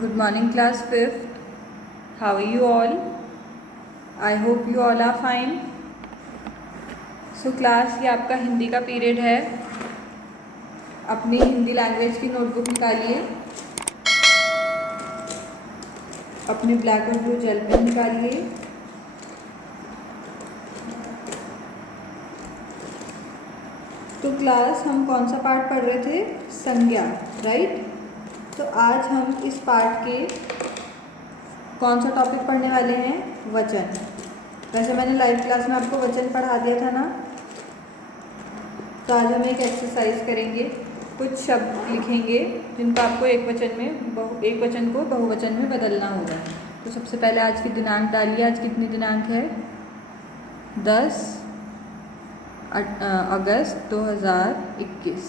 Good morning, class 5th. How are you all? I hope you all are fine. So class, ये आपका हिंदी का period है. अपनी Hindi language की नोटबुक निकालिए, अपने ब्लैक और ब्लू जेल पेन निकालिए. तो क्लास हम कौन सा पार्ट पढ़ रहे थे? संज्ञा, राइट. तो आज हम इस पार्ट के कौन सा टॉपिक पढ़ने वाले हैं? वचन. वैसे मैंने लाइव क्लास में आपको वचन पढ़ा दिया था ना. तो आज हम एक एक्सरसाइज करेंगे. कुछ शब्द लिखेंगे जिनको आपको एक वचन को बहुवचन में बदलना होगा. तो सबसे पहले आज की दिनांक डालिए. आज कितनी दिनांक है? 10 अगस्त 2021.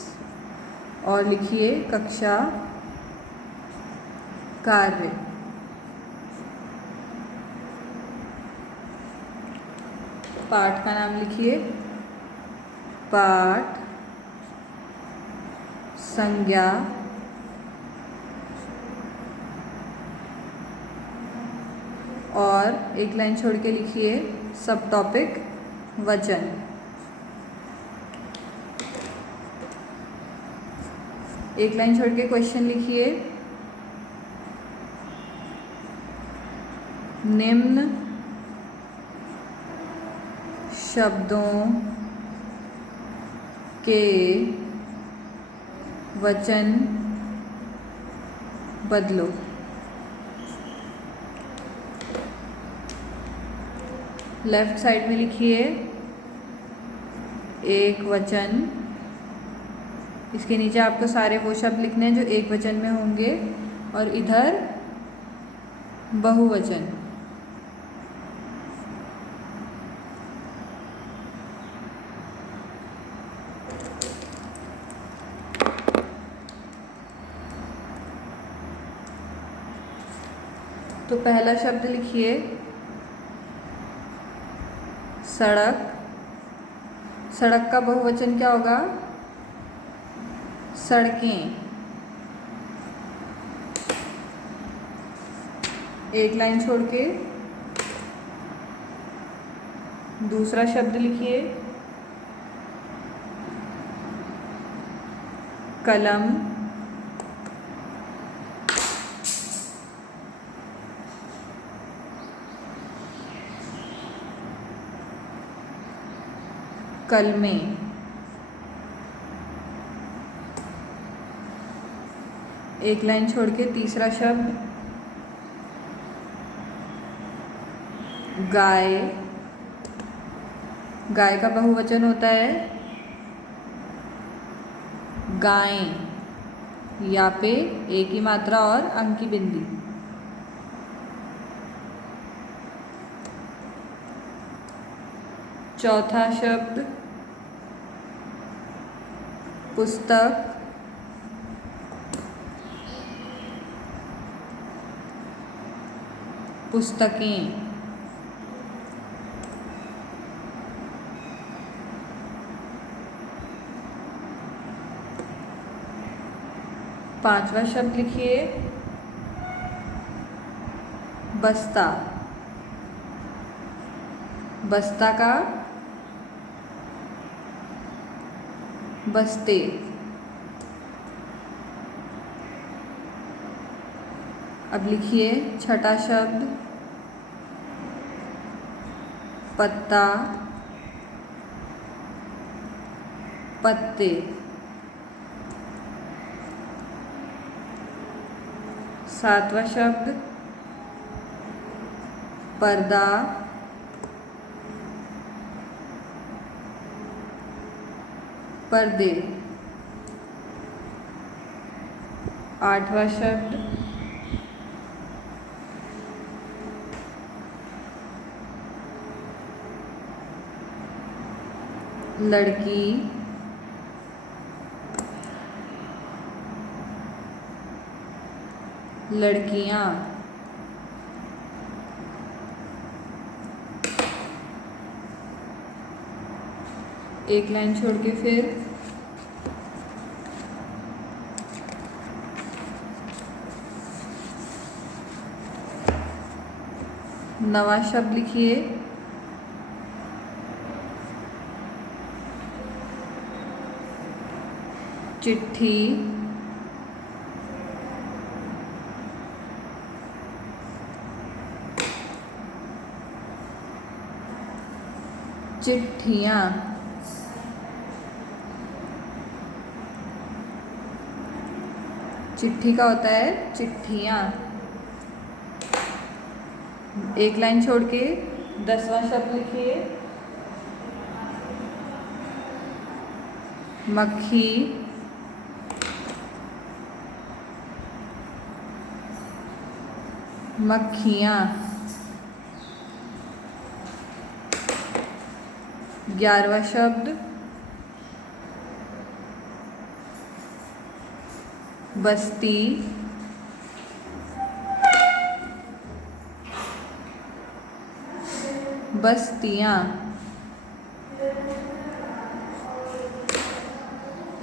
और लिखिए कक्षा कार्य. पाठ का नाम लिखिए. पाठ संज्ञा और एक लाइन छोड़ के लिखिए सब टॉपिक वचन. एक लाइन छोड़ के क्वेश्चन लिखिए. निम्न शब्दों के वचन बदलो. लेफ्ट साइड में लिखिए एक वचन. इसके नीचे आपको सारे वो शब्द लिखने हैं जो एक वचन में होंगे और इधर बहुवचन. तो पहला शब्द लिखिए सड़क. सड़क का बहुवचन क्या होगा? सड़कें. एक लाइन छोड़ के दूसरा शब्द लिखिए कलम. कलमें. एक लाइन छोड़ के तीसरा शब्द गाय. गाय का बहुवचन होता है गायें. या पे एक ही मात्रा और अंक की बिंदी. चौथा शब्द पुस्तक. पुस्तकें. पांचवा शब्द लिखिए बस्ता. बस्ता का बस्ते. अब लिखिए छठा शब्द पत्ता. पत्ते. सातवां शब्द पर्दा. पर्दे. आठवां शब्द लड़की. लड़कियां. एक लाइन छोड़ के फिर नवा शब्द लिखिए। चिट्ठी। चिट्ठियाँ। चिट्ठी का होता है चिट्ठियाँ। एक लाइन छोड़ के 10वां शब्द लिखिए। मक्खी। मक्खियाँ। 11वां शब्द बस्ती। बस्तियाँ।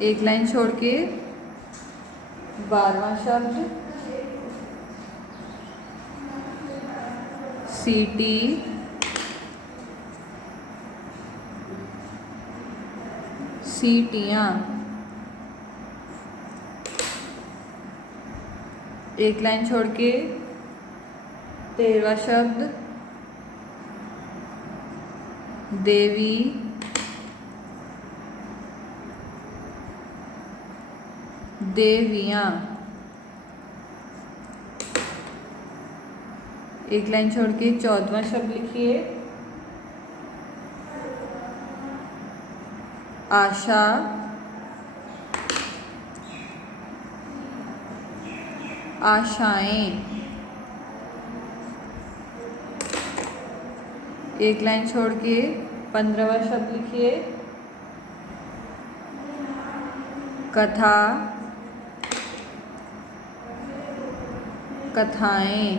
एक लाइन छोड़ के 12वां शब्द सीटी। सीटियाँ। एक लाइन छोड़ के 13वां शब्द देवी। देवियाँ। एक लाइन छोड़ के 14वां शब्द लिखिए। आशा। आशाएं। एक लाइन छोड़ के 15वां शब्द लिखिए। कथा। कथाएं।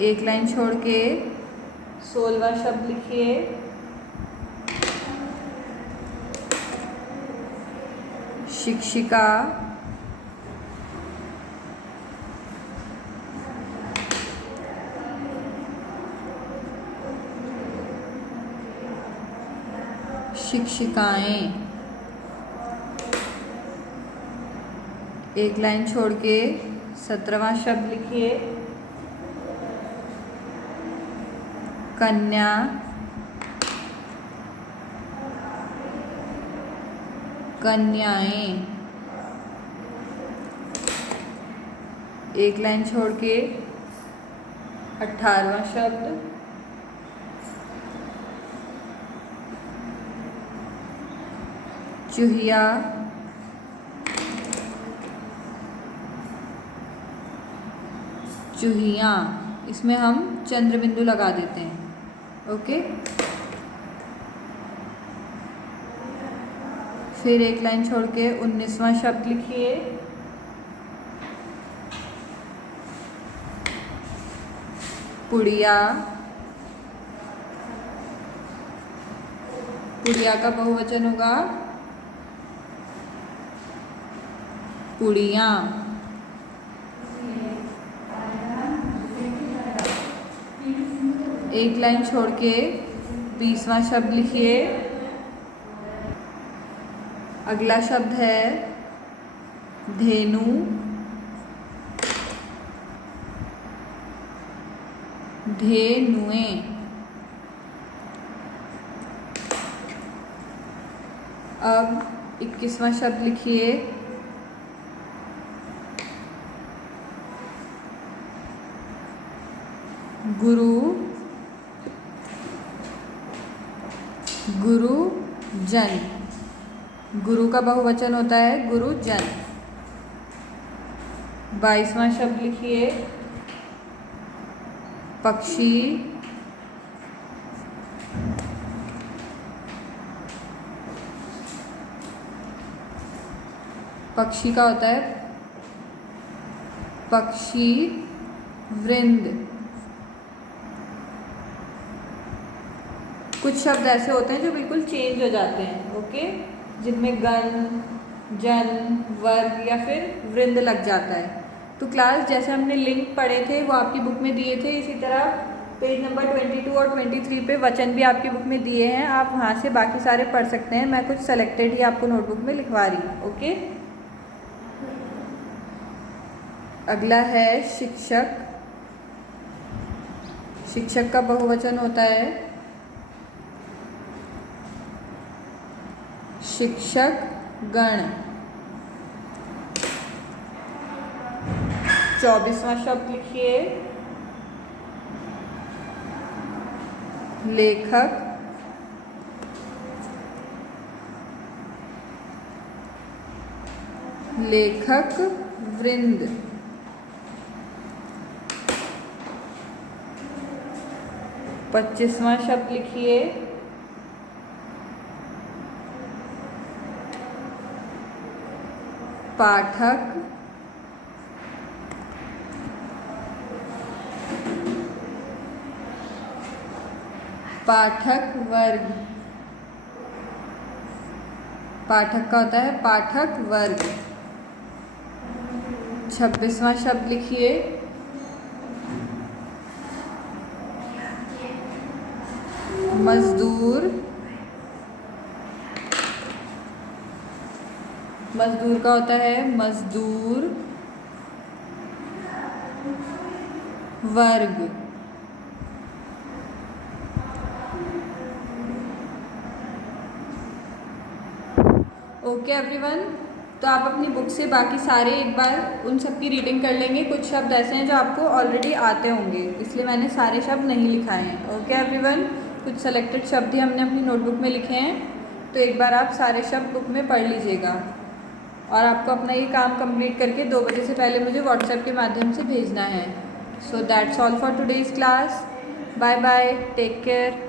एक लाइन छोड़ के 16वां शब्द लिखिए। शिक्षिका। शिक्षिकाएं। एक लाइन छोड़ के 17वां शब्द लिखिए। कन्या। कन्याएं। एक लाइन छोड़ के 18वां शब्द चूहिया। चूहियाँ। इसमें हम चंद्र बिंदु लगा देते हैं। ओके। फिर एक लाइन छोड़ के 19वां शब्द लिखिए। पुड़िया। पुड़िया का बहुवचन होगा पुड़ियाँ। एक लाइन छोड़ के 20वां शब्द लिखिए। अगला शब्द है धेनु। धेनुएं। अब 21वां शब्द लिखिए। गुरु। गुरुजन। गुरु का बहुवचन होता है गुरुजन। 22वां शब्द लिखिए। पक्षी। पक्षी का होता है पक्षी वृंद। कुछ शब्द ऐसे होते हैं जो बिल्कुल चेंज हो जाते हैं। ओके, जिनमें गण, जन, वर्ग या फिर वृंद लग जाता है। तो क्लास जैसे हमने लिंक पढ़े थे वो आपकी बुक में दिए थे, इसी तरह पेज नंबर 22 और 23 पे वचन भी आपकी बुक में दिए हैं, आप वहाँ से बाकी सारे पढ़ सकते हैं। मैं कुछ सेलेक्टेड ही आपको नोटबुक में लिखवा रही हूँ। ओके, अगला है शिक्षक। शिक्षक का बहुवचन होता है शिक्षक गण। 24वां शब्द लिखिए लेखक। लेखक वृंद। 25वां शब्द लिखिए पाठक। पाठक वर्ग। पाठक का होता है पाठक वर्ग। 26वां शब्द लिखिए मजदूर। मजदूर का होता है मजदूर वर्ग। ओके एवरीवन, तो आप अपनी बुक से बाकी सारे एक बार उन सब की रीडिंग कर लेंगे। कुछ शब्द ऐसे हैं जो आपको ऑलरेडी आते होंगे, इसलिए मैंने सारे शब्द नहीं लिखाए हैं। ओके एवरीवन, कुछ सेलेक्टेड शब्द ही हमने अपनी नोटबुक में लिखे हैं, तो एक बार आप सारे शब्द बुक में पढ़ लीजिएगा। और आपको अपना ये काम कंप्लीट करके 2 बजे से पहले मुझे व्हाट्सएप के माध्यम से भेजना है। So that's all for today's class. Bye bye, take care.